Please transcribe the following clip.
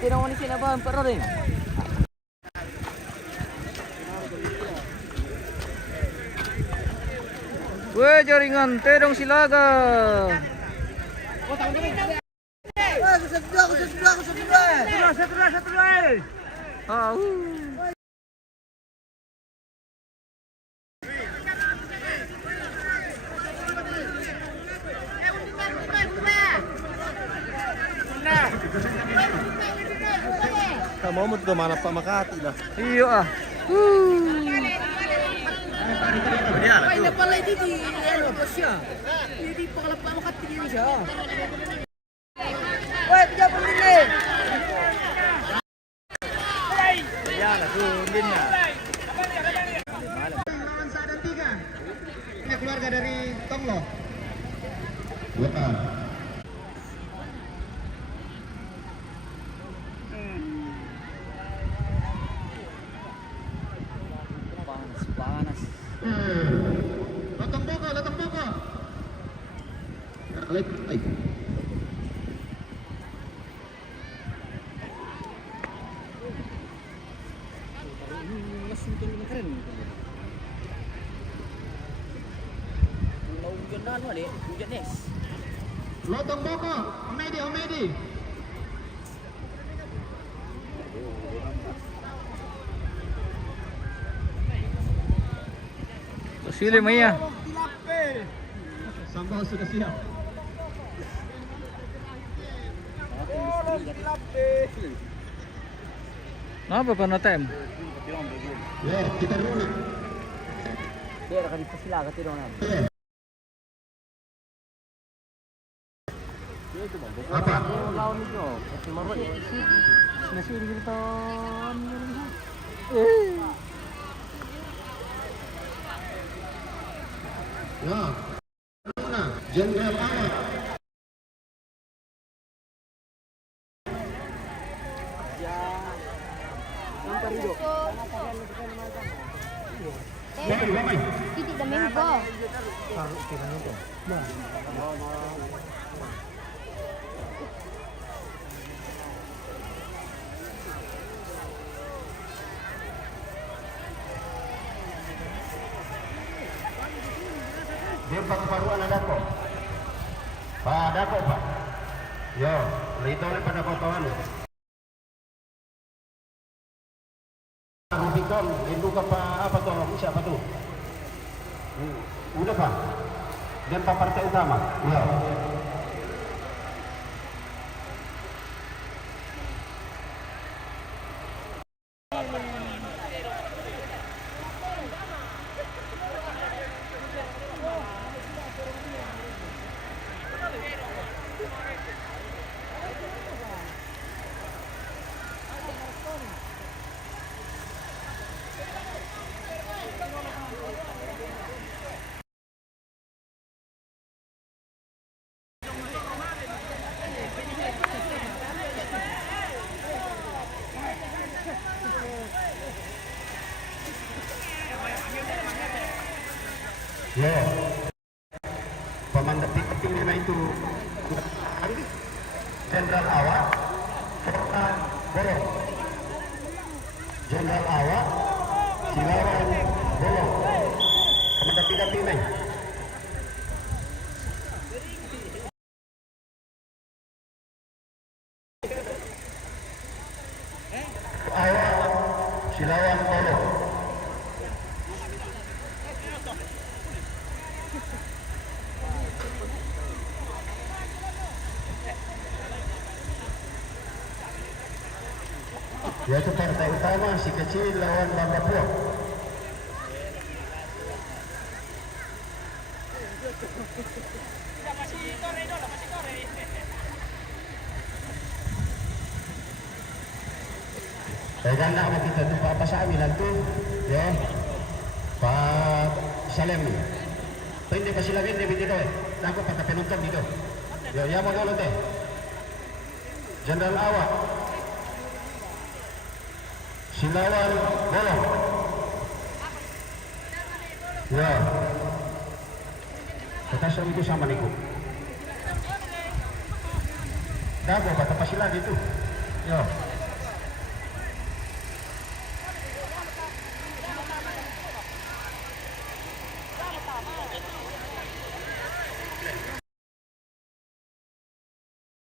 tinawang ni sinabahan para rin. Weh, jaringan terong silaga. Kamu mau tuh mana Pak Makati lah. Iyo ah. Ay, napalay dito. Ano pa siya? Hindi pa kalap pa makatingin siya. Uy, pijak pa din eh. Yan, nagundin na. Sadar 3. Ini keluarga dari Tonglo. Bukan. Panas. Lotong boko. Ay. Mas mungkin keren. Kalau hujan wale, hujan es. Lotong boko. Omedi. Sili Maya. Sampah sudah siap. Apa pa na time? Ya, kita dulu. Dia akan dipasilaga tirongan. Apa? Lawan itu, kasi marot sinasiri kita. Ya. Mana? Jenderal Awak. Bye. Titik Domingo. Dia paruan ada kok. Pak, ada kok, Pak. Yo, lito le pada kotoran. Rubicon, itu apa tuh? Siapa tuh? Udah, Pak. Dan Pak partai utama. Ya. Yo, pemandang penting lima itu Jenderal Awak, Serta Borong. Jenderal Awak, Silawan Borong. Pemandang penting. Awak, Silawan Borong. Yaitu partai utama si kecil lawan Bang Papua. Saya ganda sama kita tuh Pak Samilan tuh, ya Pak Salem nih. Pwede pa sila ganda dito eh. Ako pagka penonton dito. Ya mo dolo te. Jenderal Awak. Silawan Bolong. Ya. Kata itu sama niku. Dago kata pasila gitu. Yo.